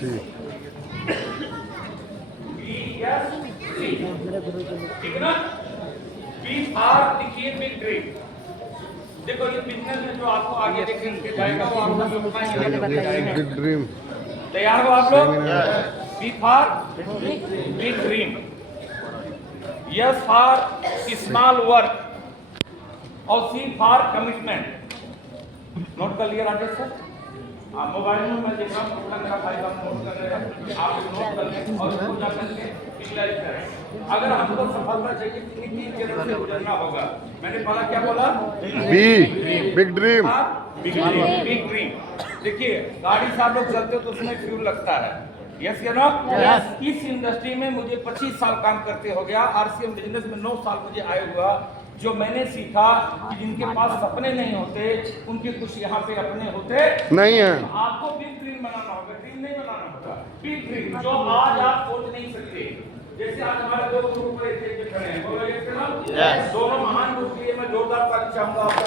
सी ठीक है ना। B for big dream. देखो ये बिजनेस में जो आपको आगे देखेंगे जाएगा वो आपका सपना ही है। Big dream. तैयार हो आप लोग? B for big dream, S for small work और सी फॉर कमिटमेंट। नोट कर लिया राजेश सर? मोबाइल में मैं देख रहा हूँ अपना मेरा भाई साहब नोट कर रहे हैं, आप नोट कर लें और उसको जा करके विजुअलाइज करें। अगर हमको सफलता चाहिए तो किन चीजों से गुजरना होगा? मैंने पहला क्या बोला? B big dream. Big dream. देखिए गाड़ी से आप लोग चलते हो तो उसमें फ्यूल लगता है, यस या नो? इस इंडस्ट्री में मुझे 25 साल काम करते हो गया, आरसीएम बिजनेस में 9 साल मुझे आए हुआ। जो मैंने सीखा कि जिनके पास सपने नहीं होते उनके कुछ यहाँ पे अपने होते नहीं है। तो आपको बिग ड्रीम बनाना होगा, ड्रीम नहीं बनाना होगा, बिग ड्रीम जो आज आप सोच नहीं सकते। जैसे आज हमारे दो ग्रुप पे खड़े हैं, बोलो ये नाम, दोनों महान ग्रुप के लिए मैं जोरदार ताली चाहूंगा आपका।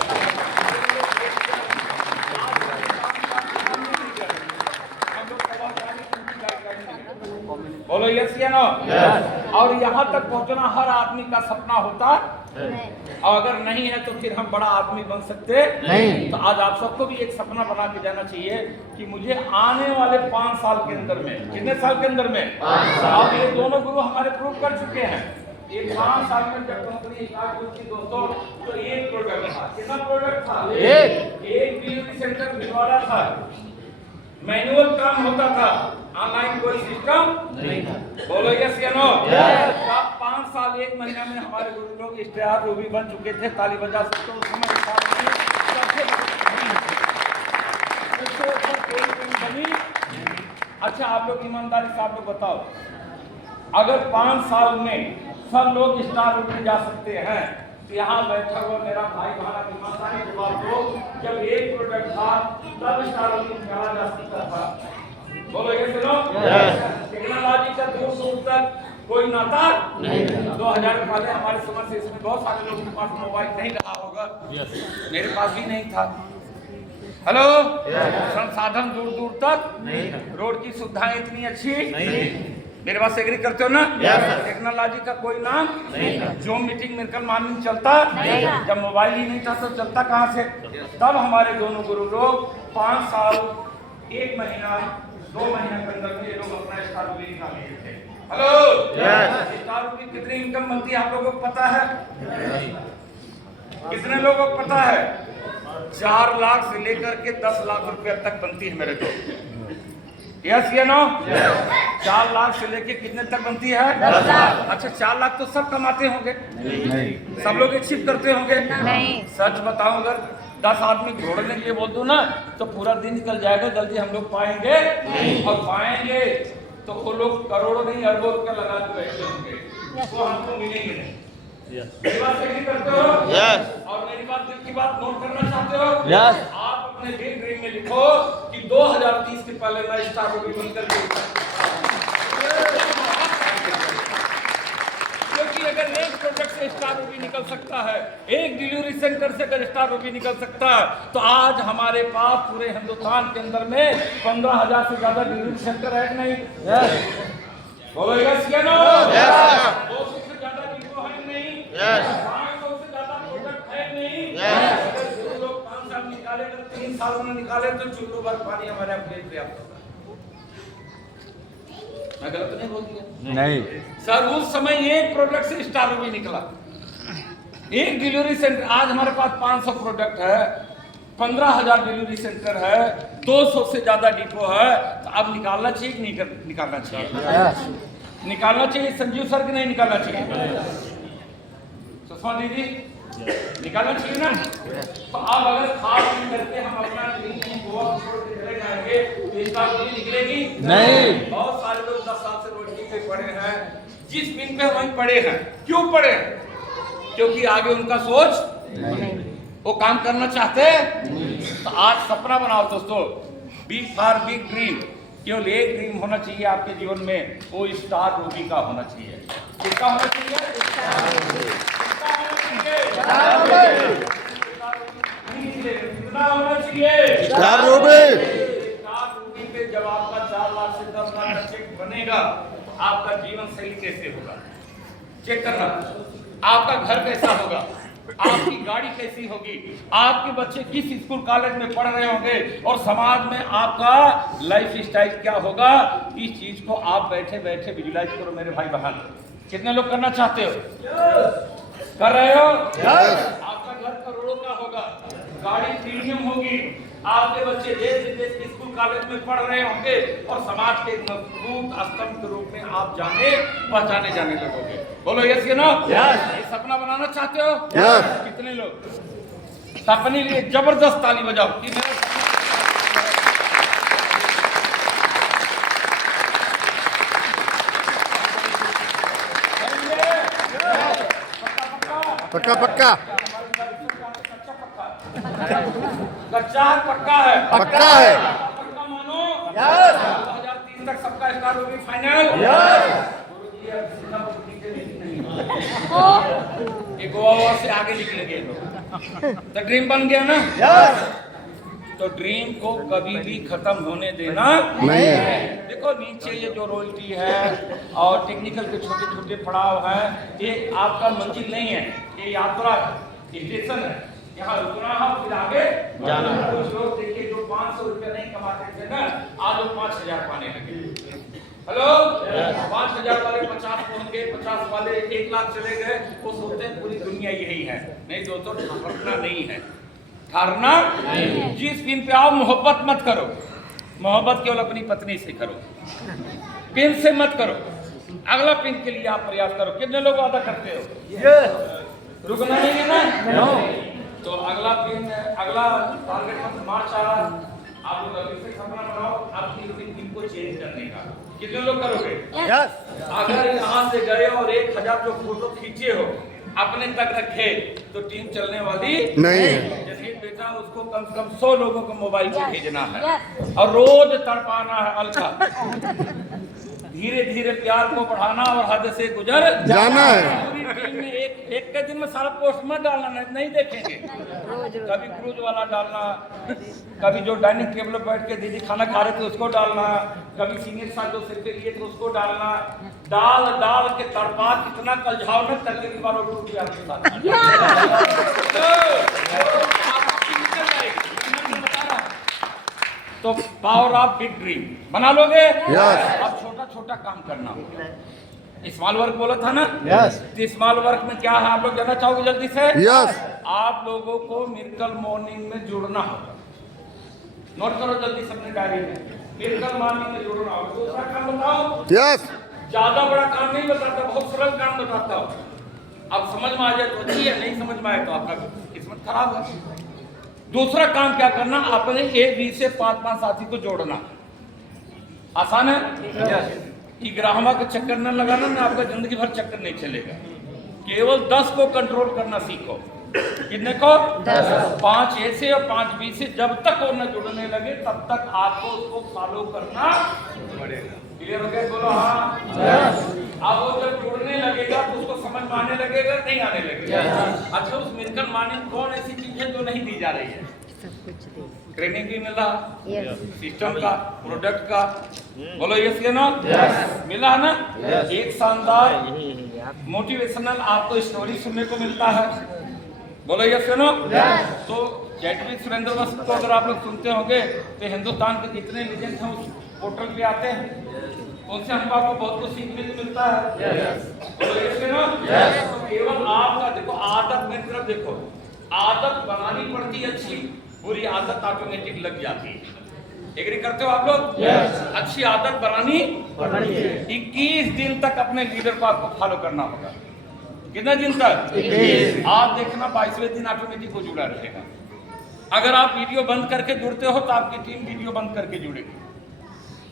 बोलो यस या नो? और यहाँ तक पहुँचना हर आदमी का सपना होता और अगर नहीं है तो फिर हम बड़ा आदमी बन सकते नहीं। तो आज आप सबको भी एक सपना बना के जाना चाहिए कि मुझे आने वाले 5 साल के अंदर में, कितने साल के अंदर में? अब ये दोनों गुरु हमारे प्रूव कर चुके हैं। ये 5 साल में जब कंपनी स्टार्ट हुई थी दोस्तों तो एक प्रोडक्ट था। कितना प्रोडक्ट था? एक डिलीवरी सेंटर भिजवाड़ा था, मैनुअल काम होता था, ऑनलाइन कोई सिस्टम नहीं था। बोलो यस या नो? 5 साल 1 महीना में हमारे गुरु लोग स्टार रूबी बन चुके थे। ताली बजा सकते हो। अच्छा आप लोग ईमानदारी से आप लोग बताओ, अगर 5 साल में सब लोग स्टार रूबी जा सकते हैं तो यहाँ बैठा हुआ मेरा भाई बहन ईमानदारी जवाब दो, जब एक प्रोडक्ट था तब स्टार रूबी चला जा सकता था। बोलो ये सुनो, टेक्नोलॉजी का दूर दूर तक कोई नाता नहीं। 2000 पहले हमारे समझ से इसमें बहुत सारे लोगों के पास मोबाइल नहीं रहा होगा, मेरे पास भी नहीं था। हेलो, संसाधन दूर दूर तक नहीं, रोड की सुविधाएं इतनी अच्छी नहीं। मेरे पास एग्री करते हो ना? टेक्नोलॉजी का कोई नाम नहीं। जो मीटिंग मिलकर मॉर्निंग चलता नहीं, जब मोबाइल ही नहीं था तो चलता कहाँ से? तब हमारे दोनों गुरु लोग 5 साल 1 महीना 2 महीने के अंदर में ये लोग अपना स्टार रूबी निकाल लिए थे। हेलो, स्टार रूबी कितनी इनकम बनती है आप लोगों को पता है? कितने लोगों को पता है? 4 लाख से लेकर के 10 लाख रुपए तक बनती है मेरे दोस्त। यस या नो? 4 लाख से लेके कितने तक बनती है? 10 लाख। अच्छा 4 लाख तो सब कमाते होंगे? नहीं। सब लोग अचीव करते होंगे? नहीं। सच बताओ, अगर 10 आदमी घोड़ने के लिए बोल दो ना तो पूरा दिन निकल जाएगा, जल्दी हम लोग पाएंगे नहीं। और पाएंगे तो वो लोग करोड़ों नहीं अरबों रुपया लगा के बैठे होंगे, वो हमको मिलेंगे नहीं। मेरी बात सही करते हो? और मेरी बात दिल की बात नोट करना चाहते हो? आप अपने बिग ड्रीम में लिखो कि 2030 के पहले मैं स्टार रूबी बनकर क्योंकि अगर एक प्रोडक्ट से स्टार रूबी निकल सकता है, एक डिलीवरी सेंटर से अगर स्टार रूबी निकल सकता है, तो आज हमारे पास पूरे हिंदुस्तान के अंदर में 15,000 से ज्यादा डिलीवरी सेंटर है नहीं? बोलो यस या नो? 200 से ज्यादा डिपो है नहीं? 500 से ज्यादा प्रोडक्ट है नहीं? अगर लोग 5 साल निकाले तो 3 साल में निकाले तो चूल्लू भर पानी हमारे प्लेट पे आता। मैं गलत नहीं बोल दिया? नहीं सर, उस समय एक प्रोडक्ट से स्टार रूबी निकला, एक डिलीवरी सेंटर। आज हमारे पास 500 प्रोडक्ट है, 15,000 डिलीवरी सेंटर है, 200 से ज्यादा डिपो है। तो अब निकालना चाहिए कि नहीं निकालना चाहिए? निकालना चाहिए संजीव सर कि नहीं निकालना चाहिए? सुषमा दीदी निकालना चाहिए ना? तो अब अगर खास करके हम अपना गोवा छोड़ के चले जाएंगे तो स्टार रूबी निकलेगी नहीं। बहुत सारे लोग 10 साल से रोटी पे पड़े हैं, जिस पिन पे वहीं पड़े हैं। क्यों पड़े हैं? क्योंकि आगे उनका सोच नहीं, वो काम करना चाहते। तो आज सपना बनाओ दोस्तों, बी फॉर बिग ड्रीम। केवल एक ड्रीम होना चाहिए आपके जीवन में, वो स्टार रूबी का होना चाहिए। किसका होना चाहिए? कितना होना चाहिए? Star Ruby. स्टार रूबी पे जब आपका 4 लाख से 10 बनेगा तो आपका जीवन शैली कैसे होगा, चेक करना। आपका घर कैसा होगा, आपकी गाड़ी कैसी होगी, आपके बच्चे किस स्कूल कॉलेज में पढ़ रहे होंगे और समाज में आपका लाइफ स्टाइल क्या होगा, इस चीज को आप बैठे बैठे विजुलाइज करो मेरे भाई बहन। कितने लोग करना चाहते हो, कर रहे हो? आपका घर करोड़ों का होगा, गाड़ी प्रीमियम होगी, आपके बच्चे देश विदेश के स्कूल कॉलेज में पढ़ रहे होंगे और समाज के एक मजबूत स्तंभ के रूप में आप जाने पहचाने जाने लगोगे। बोलो यस या नो? ये सपना बनाना चाहते हो? कितने लोग सपने लिए जबरदस्त ताली बजाओ कि मेरा पक्का पक्का कच्चा पक्का है, पक्का है। पक्का मानो। 2003 तक सबका स्टार्ट होगी फाइनल। ये गोवा से आगे निकलेंगे लोग, तो ड्रीम बन गया ना। तो ड्रीम को कभी भी खत्म होने देना नहीं है। देखो नीचे ये जो रॉयल्टी है और टेक्निकल के छोटे छोटे पड़ाव है, ये आपका मंजिल नहीं है, ये यात्रा स्टेशन है, यहाँ रुकना है फिर आगे जाना है। कुछ लोग देखिए जो 500 रुपया नहीं कमाते थे ना, आज वो 5000 पाने लगे। हेलो, 5000 वाले 50 पहुंच गए, 50 वाले 1 लाख चले गए। वो सोचते हैं पूरी दुनिया यही है। नहीं दोस्तों, ठहरना नहीं है, ठहरना। जिस पिन पे आओ मोहब्बत मत करो, मोहब्बत केवल अपनी पत्नी से करो, पिन से मत करो। अगला पिन के लिए आप प्रयास करो। कितने लोग वादा करते हो? रुकना नहीं है ना? तो अगला पिन, अगला टारगेट मंथ मार्च आ रहा, आप लोग अभी से सपना बनाओ आपकी रूटीन पिन को चेंज करने का। कितने लोग करोगे? अगर यहाँ से गए और 1000 जो फोटो खींचे हो अपने तक रखे तो टीम चलने वाली नहीं। जैसे बेटा उसको कम से कम 100 लोगों को मोबाइल पे भेजना है और रोज तड़पाना है अलका। धीरे धीरे प्यार को बढ़ाना और हद से गुजर जाना है। पूरी टीम में एक के दिन में सारा पोस्ट मत डालना, नहीं देखेंगे। कभी क्रूज वाला डालना, कभी जो डाइनिंग टेबल पर बैठ के दीदी खाना खा रहे थे उसको डालना, कभी सीनियर साहब जो सिर पे लिए थे उसको डालना। डाल डाल के तड़पा कितना कलझाओ में तक की बार टूट गया आपके साथ। तो पावर ऑफ बिग ड्रीम बना लोगे। अब छोटा छोटा काम करना होगा। स्मॉल वर्क बोला था ना? तो स्मॉल वर्क में क्या है आप लोग जानना चाहोगे जल्दी से? आप लोगों को मिरेकल मॉर्निंग में जुड़ना होगा। नोट करो जल्दी से अपने डायरी में, मिरेकल मॉर्निंग में जुड़ना होगा। दूसरा काम बताओ। ज्यादा बड़ा काम नहीं बताता, बहुत सरल काम बताता हूँ। अब समझ में आ जाए तो अच्छी है, नहीं समझ में आए तो आपका किस्मत खराब है। दूसरा काम क्या करना, अपने एक बीच से 5-5 साथी को जोड़ना। आसान है। ग्राहमा का चक्कर न लगाना ना, आपका जिंदगी भर चक्कर नहीं चलेगा। केवल 10 को कंट्रोल करना सीखो। कितने को? 5 ए से और 5 बी से। जब तक वो न जुड़ने लगे तब तक आपको उसको फॉलो करना पड़ेगा। क्लियर हो गया? बोलो हाँ। अब वो जब जुड़ने लगेगा तो उसको समझ में आने लगेगा, नहीं आने लगेगा। अच्छा, उस मिरेकल मॉर्निंग कौन ऐसी चीज है जो नहीं दी जा रही है? ट्रेनिंग भी मिला, सिस्टम का, प्रोडक्ट का। बोलो यस या नो? मिला है ना? एक शानदार मोटिवेशनल आपको स्टोरी सुनने को मिलता है। बोलो यस या नो? तो चैटविक सुरेंद्र वस्त को अगर आप लोग सुनते होंगे तो हिंदुस्तान के जितने लीजेंड हैं उस पोर्टल पे आते हैं, उनसे हमको आपको बहुत कुछ सीखने को मिलता है। बोलो यस या नो? तो केवल आपका देखो आदत में तरफ देखो, आदत बनानी पड़ती है अच्छी, बुरी आदत ऑटोमेटिक लग जाती है। एग्री करते हो आप लोग? अच्छी आदत बनानी पड़ती है। 21 दिन तक अपने लीडर को आपको फॉलो करना होगा। कितने दिन तक? 21। आप देखना 22वें दिन ऑटोमेटिक वो जुड़ा रहेगा। अगर आप वीडियो बंद करके जुड़ते हो तो आपकी टीम वीडियो बंद करके जुड़ेगी।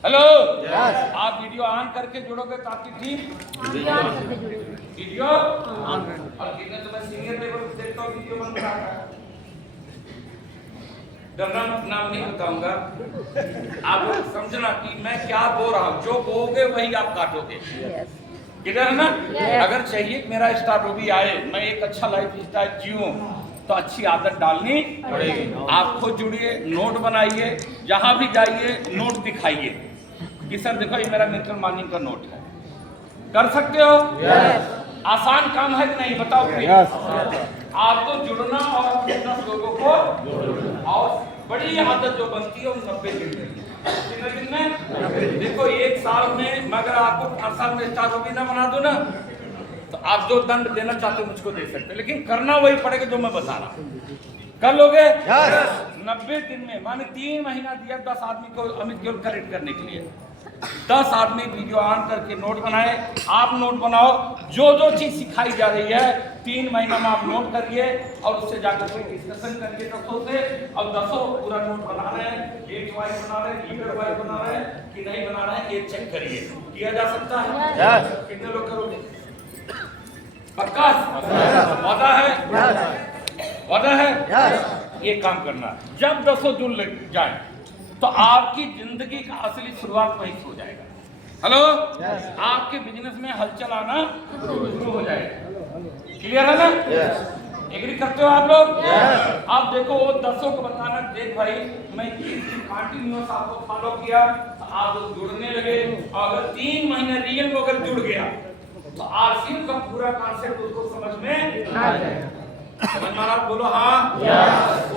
हेलो, आप वीडियो ऑन करके जुड़ोगे तो आपकी टीम वीडियो ऑन। और कितने तो मैं सीनियर लेवल पे देखता हूँ वीडियो बंद करा है। डरना नाम नहीं बताऊंगा, आप लोग समझना कि मैं क्या बोल रहा हूँ। जो बोलोगे वही आप काटोगे। किधर है ना? अगर चाहिए मेरा स्टार रूबी आए, मैं एक अच्छा लाइफ स्टाइल जीऊं, तो अच्छी आदत डालनी पड़ेगी। आप खुद जुड़िए, नोट बनाइए, जहां भी जाइए नोट दिखाइए। कि सर देखो ये मेरा म्यूचुअल मार्निंग का नोट है, कर सकते हो? आसान काम है कि नहीं बताओ प्लीज। आपको जुड़ना और अपने 10 लोगों को और बड़ी आदत जो बनती है वो 90 दिन में। कितने दिन में? देखो 1 साल में मगर आपको 5 साल में स्टार भी ना बना दो ना, तो आप जो दंड देना चाहते हो मुझको दे सकते, लेकिन करना वही पड़ेगा जो मैं बता रहा हूँ। कर लोगे? 90 दिन में, माने 3 महीना दिया 10 आदमी को अमित केवल करेक्ट करने के लिए। 10 आदमी वीडियो ऑन करके नोट बनाए, आप नोट बनाओ, जो जो चीज सिखाई जा रही है 3 महीना में आप नोट करिए और उससे जाकर कोई डिस्कशन करिए 10 से, और 10 पूरा नोट बना रहे हैं, डेट वाइज बना रहे हैं, लीडर वाइज बना रहे हैं कि नहीं बना रहे हैं, ये चेक करिए। किया जा सकता है? कितने लोग करोगे? पक्का? वादा है? वादा है? ये काम करना। जब 10 जुड़ जाए तो आपकी जिंदगी का असली शुरुआत वहीं से हो जाएगा। हेलो, आपके बिजनेस में हलचल आना शुरू हो जाएगा। क्लियर है ना? एग्री करते हो आप लोग? आप देखो वो 10 को बताना, देख भाई मैं कंटिन्यूअस आपको फॉलो किया, तो आप जुड़ने लगे, अगर 3 महीने रियल में अगर जुड़ गया तो आरसीएम का पूरा कॉन्सेप्ट उसको समझ में आ जाएगा। समझ में आ रहा? बोलो हाँ।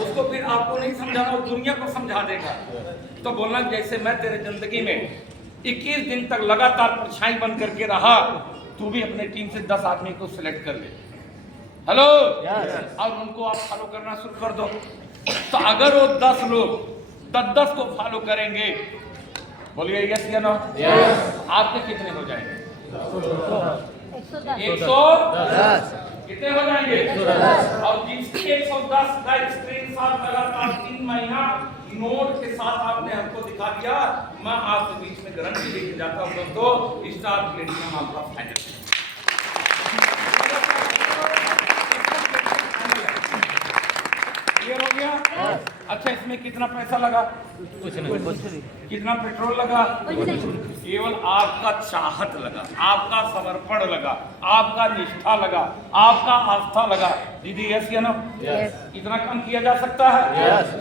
उसको फिर आपको नहीं समझाना, वो दुनिया को समझा देगा। तो बोलना जैसे मैं तेरे जिंदगी में 21 दिन तक लगातार परछाई बन करके रहा, तू भी अपने टीम से 10 आदमी को सिलेक्ट कर ले। हेलो, और उनको आप फॉलो करना शुरू कर दो। तो अगर वो 10 लोग 10 को फॉलो करेंगे, बोलिए यस या नो? आपके कितने हो जाएंगे? 110। कितने हो जाएंगे? और जिसकी 110 का स्क्रीनशॉट लगातार 3 महीना नोट के साथ आपने हमको दिखा दिया, मैं आपके बीच में गारंटी लेके जाता हूं दोस्तों, स्टार प्लेटिनम आपका फाइनल। क्लियर हो गया? अच्छा, इसमें कितना पैसा लगा? कुछ नहीं। कितना पेट्रोल लगा? केवल आपका चाहत लगा, आपका समर्पण लगा, आपका निष्ठा लगा, आपका आस्था लगा। दीदी यस या नो? इतना काम किया जा सकता है?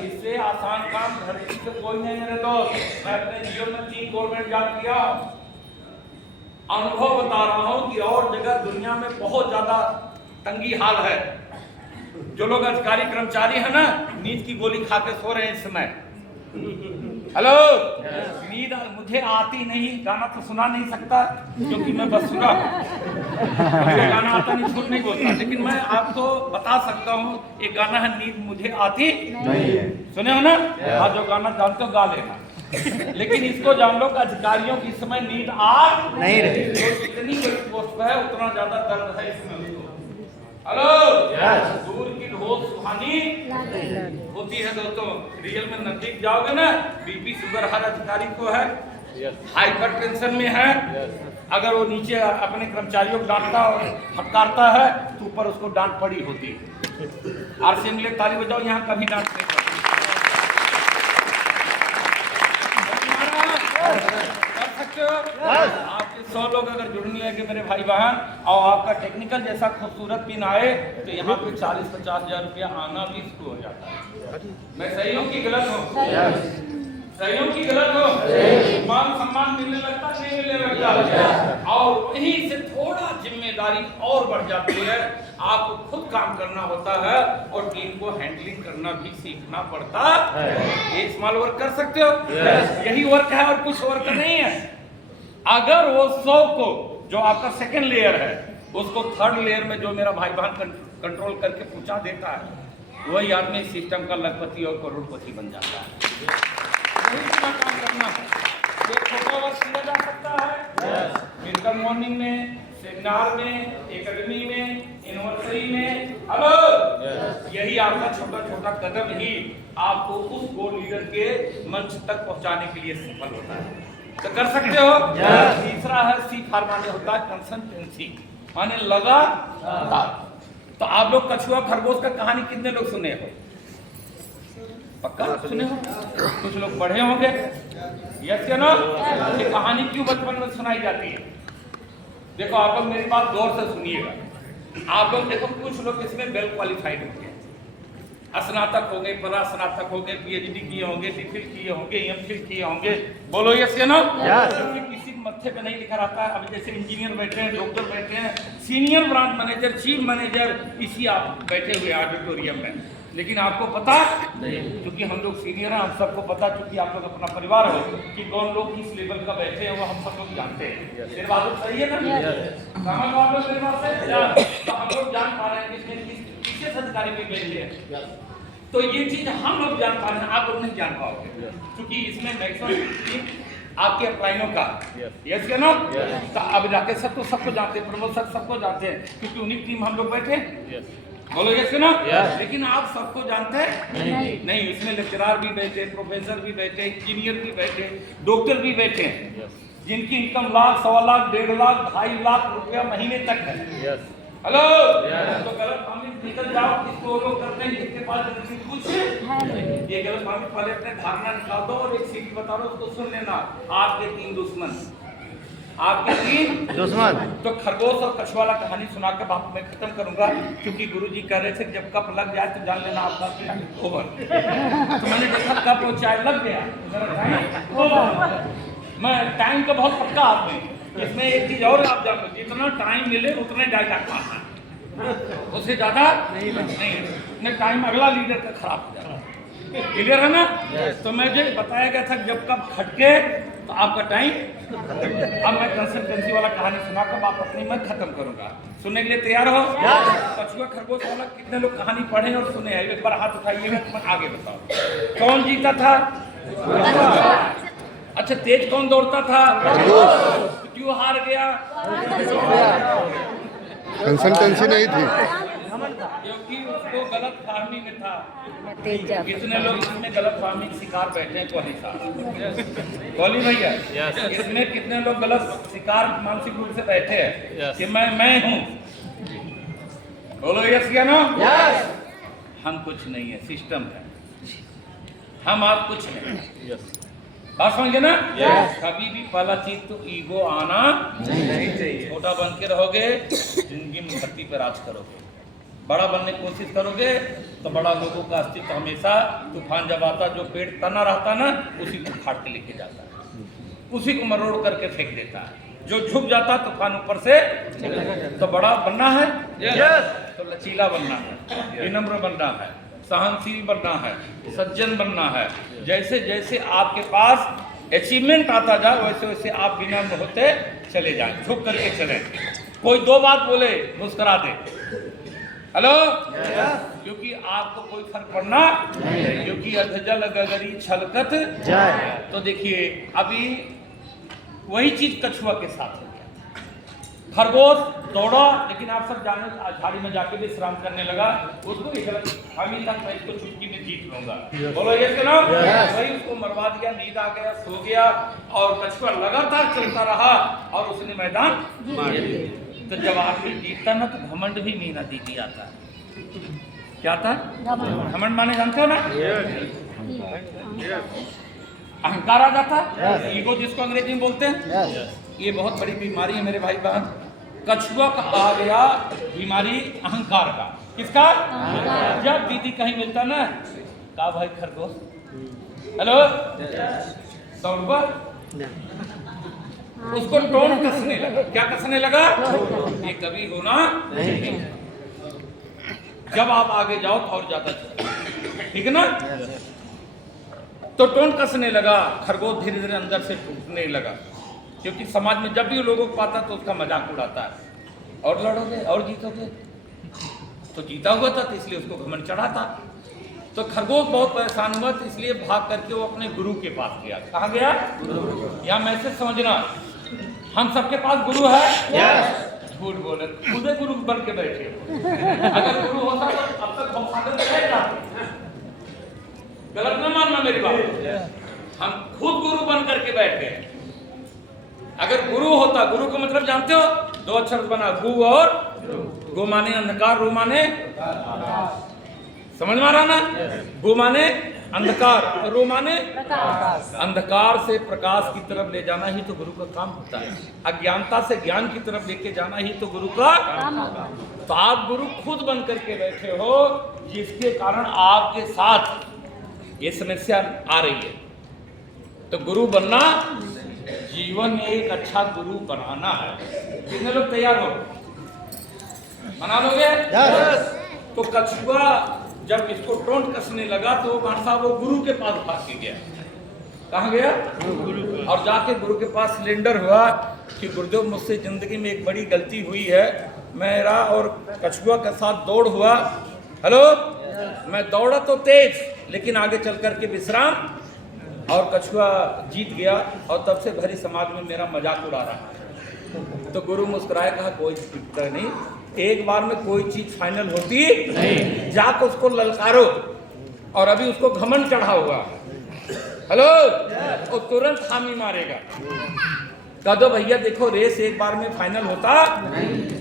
इससे आसान काम धरती से कोई नहीं मेरे दोस्त। मैं अपने जीवन में 3 गवर्नमेंट जॉब किया, अनुभव बता रहा हूँ कि और जगह दुनिया में बहुत ज्यादा तंगी हाल है। जो लोग अधिकारी कर्मचारी है ना, नींद की गोली खा के सो रहे हैं इस समय। हेलो, नींद मुझे आती नहीं, गाना तो सुना नहीं सकता क्योंकि मैं बस सुना, गाना आता नहीं, झूठ नहीं बोलता, लेकिन मैं आपको बता सकता हूँ एक गाना है, नींद मुझे आती नहीं है। सुने हो ना? हाँ, जो गाना जानते हो गा लेना। लेकिन इसको जान लो कि अधिकारियों की समय नींद आ नहीं रही, तो जितनी बड़ी पोस्ट है उतना ज्यादा दर्द है इसमें। हेलो, दूर की ढोल सुहानी होती है दोस्तों, रियल में नजदीक जाओगे ना, बीपी शुगर हर अधिकारी को है, हाइपर टेंशन में है, अगर वो नीचे अपने कर्मचारियों को डांटता और फटकारता है तो ऊपर उसको डांट पड़ी होती है। आरसीएम के लिए ताली बजाओ, यहाँ कभी डांट नहीं पड़ती। कर सकते हो? आपके 100 लोग अगर जुड़ने लगे मेरे भाई बहन, और आपका टेक्निकल जैसा खूबसूरत पिन आए, तो यहाँ पे 40-50 हजार रुपया आना भी शुरू हो जाता है। मैं सही हूँ कि गलत हूँ? सही हूँ कि गलत हूँ? मान सम्मान मिलने लगता, नहीं मिलने लगता, और वहीं से थोड़ा जिम्मेदारी और बढ़ जाती है। आपको खुद काम करना होता है और टीम को हैंडलिंग करना भी सीखना पड़ता है। ये स्मॉल वर्क कर सकते हो? यही वर्क है और कुछ वर्क नहीं है। अगर वो 100 को जो आपका सेकंड लेयर है उसको थर्ड लेयर में जो मेरा भाई बहन कंट्रोल करके पहुंचा देता है, वही आदमी सिस्टम का लखपति और करोड़पति बन जाता है। यही पूरा काम करना है। एक छोटा वर्क किया जा सकता है मिलकर मॉर्निंग में, सेमिनार में, एकेडमी में, यूनिवर्सिटी में। हेलो, यही आपका छोटा छोटा कदम ही आपको उस गोल लीडर के मंच तक पहुंचाने के लिए सफल होता है। तो कर सकते हो? तीसरा है सी फार्माने होता है कंसिस्टेंसी, माने लगा। तो आप लोग कछुआ खरगोश का कहानी कितने लोग सुने हो? पक्का सुने हो? कुछ लोग पढ़े होंगे। यस या नो? ये कहानी क्यों बचपन में सुनाई जाती है? देखो आप लोग मेरी बात गौर से सुनिएगा। आप लोग देखो, कुछ लोग इसमें वेल क्वालिफाइड होंगे, स्नातक हो गए, परास्नातक हो गए, PhD किए होंगे, DPhil किए होंगे, MPhil किए होंगे। बोलो यस या नो? क्योंकि किसी के मत्थे पे नहीं लिखा रहता है। अब जैसे इंजीनियर बैठे हैं, डॉक्टर बैठे हैं, senior branch manager, chief manager, इसी आप बैठे हुए ऑडिटोरियम में, लेकिन आपको पता नहीं, क्योंकि हम लोग सीनियर हैं, हम सबको पता, क्योंकि आप लोग अपना परिवार हो कि कौन लोग किस लेवल का बैठे हैं, वो हम सब लोग जानते हैं। मेरी बात तो सही है ना? समझ लो आप लोग मेरी बात से? तो हम लोग जान पा रहे हैं किसने किस अधिकारी पे बैठे हैं। तो ये चीज हम लोग जान पा रहे हैं, आप लोग नहीं जान पाओगे, क्योंकि इसमें मैक्सिमम आपके अप्लाइनों का यस क्या नो। तो अब जाके सबको जानते हैं, प्रमोद सर सबको जानते हैं, क्योंकि उन्हीं टीम हम लोग बैठे। बोलो यस क्या नो? लेकिन आप सबको जानते हैं नहीं। इसमें लेक्चरर भी बैठे, प्रोफेसर भी बैठे, इंजीनियर भी बैठे, डॉक्टर भी बैठे, जिनकी इनकम लाख, 1.25 लाख, 1.5 लाख, 2.5 लाख रुपया महीने तक है। हेलो, तो गलत फहमी निकल जाओ, इसको लोग करते हैं जिसके पास कुछ ये गलत फहमी पहले अपने धारणा निकाल दो और एक सीधी बता दो, उसको सुन लेना। आपके 3 दुश्मन, आपके 3 दुश्मन। तो खरगोश और कछुआ वाला कहानी सुनाकर बात मैं खत्म करूंगा, क्योंकि गुरुजी कह रहे थे जब कप लग जाए तो जान लेना आपका ओवर। तो मैंने देखा कप और चाय लग गया, मैं टाइम का बहुत पक्का आदमी। इसमें एक चीज और आप जान लो, जितना टाइम मिले उतने डायलॉग पाना, उससे ज्यादा नहीं। टाइम अगला लीडर का खराब हो जाता, क्लियर है ना? तो मुझे बताया गया था जब कब खटके तो आपका टाइम। अब मैं कंसल्टेंसी वाला कहानी सुनाकर बात अपनी मैं खत्म करूंगा। सुनने के लिए तैयार हो? कछुआ खरगोश वाला कितने लोग कहानी पढ़े और सुने हैं? एक बार हाथ उठाइएगा तो मैं आगे बताओ कौन जीता था। अच्छा, तेज कौन दौड़ता था? क्यों हार गया? कंसल्टेंसी नहीं थी, क्योंकि उसको गलत फहमी में था। कितने लोग इसमें गलत फहमी के शिकार बैठे हैं? कोहली साहब, कोहली भैया, इसमें कितने लोग गलत शिकार मानसिक रूप से बैठे हैं कि मैं हूँ? बोलो यस या नो? हम कुछ नहीं है, सिस्टम है। हम आप कुछ नहीं। बात समझे ना? कभी भी पहला चीज तो ईगो आना नहीं चाहिए। छोटा बन के रहोगे, जिंदगी में धरती पर राज करोगे। बड़ा बनने की कोशिश करोगे तो बड़ा लोगों का अस्तित्व हमेशा, तूफान जब आता जो पेड़ तना रहता ना, उसी को फाड़ के लेके जाता है, उसी को मरोड़ करके फेंक देता है। जो झुक जाता तूफान ऊपर से। तो बड़ा बनना है तो लचीला बनना है, विनम्र बनना है, सहनशील बनना है, सज्जन बनना है। जैसे जैसे आपके पास अचीवमेंट आता जाए वैसे वैसे आप विनम्र होते चले जाएं, झुक करके चलें। कोई 2 बात बोले मुस्कुरा दे। हेलो, क्योंकि आपको कोई फर्क पड़ना नहीं, क्योंकि अधजल गगरी छलकत जाए। तो देखिए अभी वही चीज कछुआ के साथ हो गया। खरगोश दौड़ा, लेकिन आप सब जाने झाड़ी में जाके विश्राम करने लगा। उसको हम ही तक मैं इसको चुटकी में जीत लूंगा। बोलो ये सुनो। वही उसको मरवा दिया, नींद आ गया, सो गया, और कछुआ लगातार चलता रहा और उसने मैदान मार दिया। तो जब आदमी जीतता ना तो घमंड भी मीना दीदी आता है। क्या था घमंड? माने जानते हो ना? अहंकार आ जाता है, ईगो जिसको अंग्रेजी में बोलते हैं। ये बहुत बड़ी बीमारी है मेरे भाई बहन। कछुआ का आ गया बीमारी अहंकार का। किसका? जब दीदी कहीं मिलता ना, का भाई खरगोश, हेलो, दौड़बा, उसको टोन कसने लगा। क्या कसने लगा? ये कभी होना नहीं। जब आप आगे जाओ तो और ज्यादा चलो, ठीक है ना? तो टोन कसने लगा। खरगोश धीरे धीरे अंदर से टूटने लगा, क्योंकि समाज में जब भी लोगों को पाता तो उसका मजाक उड़ाता है। और लड़ोगे और जीतोगे, तो जीता हुआ था तो इसलिए उसको घमंड चढ़ा था। तो खरगोश बहुत परेशान हुआ, तो इसलिए भाग करके वो अपने गुरु के पास गया। कहाँ गया? यहाँ मैसेज समझना, हम सबके पास गुरु है। झूठ बोले, खुद गुरु बन के बैठे। अगर गुरु होता तो अब तक हम गलत न मानना मेरी बात। हम खुद गुरु बन करके बैठ गए। अगर गुरु होता, गुरु का मतलब जानते हो? 2 अक्षर बना, गु और गु माने अंधकार, रू माने समझ में आ रहा ना? गु माने अंधकार, रो माने अंधकार से प्रकाश की तरफ ले जाना ही तो गुरु का काम होता है। अज्ञानता से ज्ञान की तरफ लेके जाना ही तो गुरु का काम होगा। तो आप गुरु खुद बन करके बैठे हो, जिसके कारण आपके साथ ये समस्या आ रही है। तो गुरु बनना, जीवन में एक अच्छा गुरु बनाना है। कितने लोग तैयार हो? बना लोगे? तो कछुआ जब इसको टोंट कसने लगा तो भाषा वो गुरु के पास भाग के गया। कहाँ गया? गुरु। और जाके गुरु के पास सिलेंडर हुआ कि गुरुदेव मुझसे जिंदगी में एक बड़ी गलती हुई है, मेरा और कछुआ के साथ दौड़ हुआ। हेलो, मैं दौड़ा तो तेज, लेकिन आगे चल करके विश्राम, और कछुआ जीत गया और तब से भरी समाज में मेरा मजाक उड़ा रहा है। तो गुरु मुस्कुराए, कहा कोई दिक्कत नहीं, एक बार में कोई चीज फाइनल होती नहीं, जाकर उसको ललकारो। और अभी उसको घमंड चढ़ा हुआ, हेलो, वो तुरंत हामी मारेगा। कह दो भैया देखो, रेस एक बार में फाइनल होता,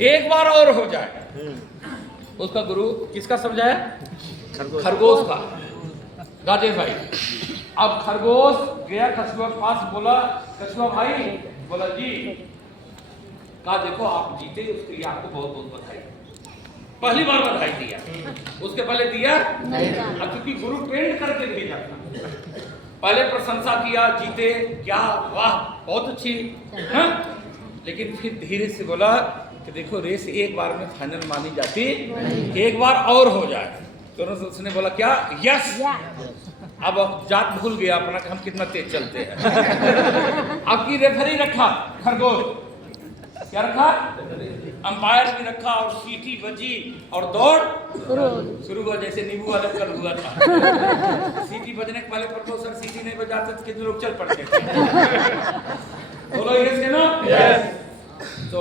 एक बार और हो जाए। उसका गुरु किसका समझाया? खरगोश का, राजेश भाई। अब खरगोश गया कछुआ के पास, बोला कछुआ भाई, बोला जी, कहा देखो आप जीते, उसके लिए आपको बहुत बहुत बधाई। पहली बार बधाई दिया, उसके पहले दिया नहीं, क्योंकि गुरु ट्रेंड करके भेजा था। पहले प्रशंसा किया, जीते, क्या वाह बहुत अच्छी, हाँ? लेकिन फिर धीरे से बोला कि देखो रेस एक बार में फाइनल मानी जाती, एक बार और हो जाए। तो उसने बोला क्या? यस। अब जात भूल गया अपना कि हम कितना तेज चलते हैं। अब की रेफरी रखा खरगोश, क्या रखा? अंपायर भी रखा, और सीटी बजी और दौड़ शुरू हुआ, जैसे नींबू वाले कल हुआ था। सीटी बजने के पहले प्रोफेसर सीटी नहीं बजाते तो कितने लोग चल पड़ते थे। बोलो ये से ना? तो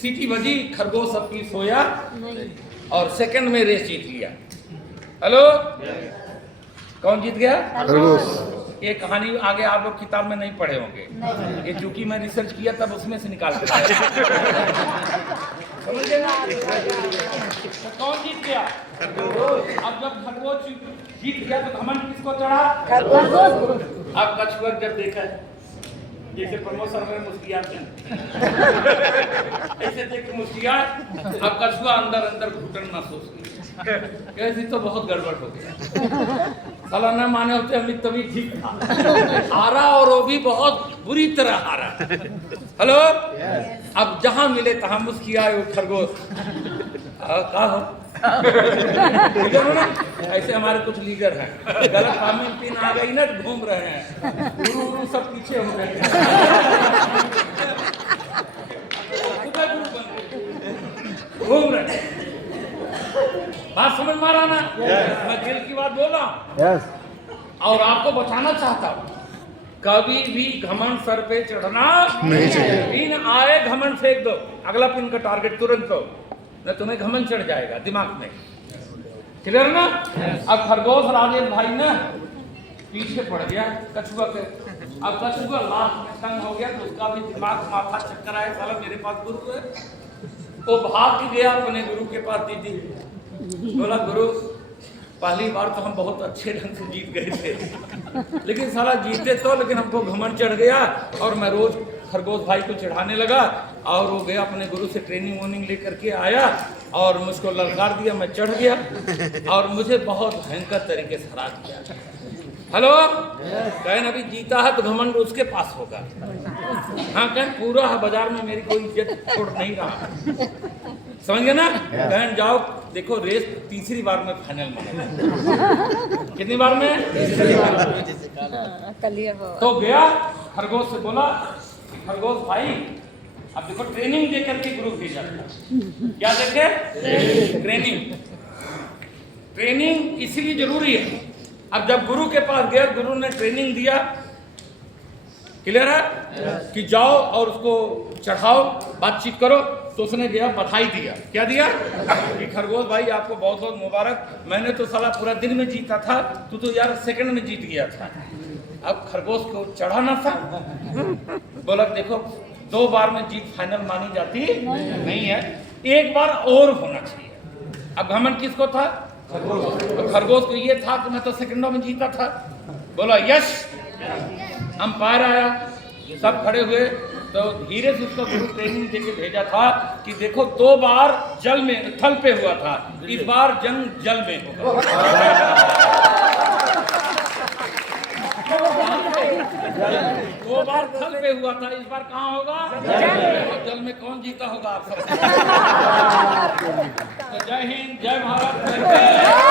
सीटी बजी, खरगोश अपनी सोया और सेकंड में रेस जीत लिया। हेलो, कौन जीत गया? खरगोश। ये कहानी आगे आप लोग किताब में नहीं पढ़े होंगे, ये चूंकि मैं रिसर्च किया तब उसमें से निकाल के समझ गए ना? कौन जीत गया? अब जब खरगोश जीत गया तो घमंड किसको चढ़ा? खरगोश। अब कछुआ जब देखा, जैसे प्रमोशन में मुस्कियाते हैं, ऐसे देख के मुस्किया। अब कछुआ अंदर अंदर घुटन महसूस किया, कैसी तो बहुत गड़बड़ हो गया। साला न माने होते हम तभी ठीक था, हारा और वो भी बहुत बुरी तरह हारा। हेलो, अब जहां मिले तहां मुस्कियाए वो खरगोश। कहा हो ना, ऐसे हमारे कुछ लीडर हैं, गलत फहमी पिन आ गई ना, घूम रहे हैं, गुरु सब पीछे हो गए, घूम रहे हैं। बात समझ में आ रहा ना? मैं दिल की बात बोल रहा हूँ और आपको बचाना चाहता हूँ। कभी भी घमंड सर पे चढ़ना नहीं चाहिए। पिन आए घमंड फेंक दो, अगला पिन का टारगेट तुरंत दो, न तुम्हें घमंड चढ़ जाएगा दिमाग में। क्लियर ना? अब खरगोश राजेश भाई ना पीछे पड़ गया कछुआ के। अब कछुआ लास्ट में तंग हो गया तो उसका भी दिमाग माथा चक्कर आया, साला मेरे पास गुरु है। वो भाग गया अपने गुरु के पास। दीदी बोला गुरु पहली बार तो हम बहुत अच्छे ढंग से जीत गए थे, लेकिन साला जीते तो, लेकिन हमको घमंड चढ़ गया और मैं रोज खरगोश भाई को चढ़ाने लगा। और वो गया अपने गुरु से ट्रेनिंग वोनिंग लेकर के आया और मुझको ललकार दिया, मैं चढ़ गया और मुझे बहुत भयंकर तरीके से हरा दिया। हेलो, कहन अभी जीता है तो घमंड उसके पास होगा। हाँ, कहन पूरा है बाजार में मेरी कोई इज्जत छोड़ नहीं रहा, समझ गए ना? कहन जाओ देखो रेस तीसरी बार में फाइनल माना। कितनी बार में? तीसरी बार। तो गया खरगोश से बोला खरगोश भाई अब देखो ट्रेनिंग दे करके गुरु भेजा। क्या देखे? ट्रेनिंग। ट्रेनिंग इसीलिए जरूरी है। अब जब गुरु के पास गया, गुरु ने ट्रेनिंग दिया, क्लियर है कि जाओ और उसको चढ़ाओ, बातचीत करो। तो उसने गया बधाई दिया। क्या दिया? कि खरगोश भाई आपको बहुत बहुत मुबारक, मैंने तो साला पूरा दिन में जीता था, तू तो यार सेकंड में जीत गया था। अब खरगोश को चढ़ाना था। बोला देखो 2 बार में जीत फाइनल मानी जाती नहीं है, एक बार और होना चाहिए। अब घमंड किसको था? तो खरगोश को ये था कि मैं तो सेकंडों में जीता था। बोला यस। अंपायर आया, सब खड़े हुए, तो धीरे से उसको गुरु ट्रेनिंग देके भेजा था कि देखो 2 बार जल में थल पे हुआ था, इस बार जंग जल में होगा। 2 बार थल पे हुआ था, इस बार कहाँ होगा? जल में। कौन जीता होगा आप सब?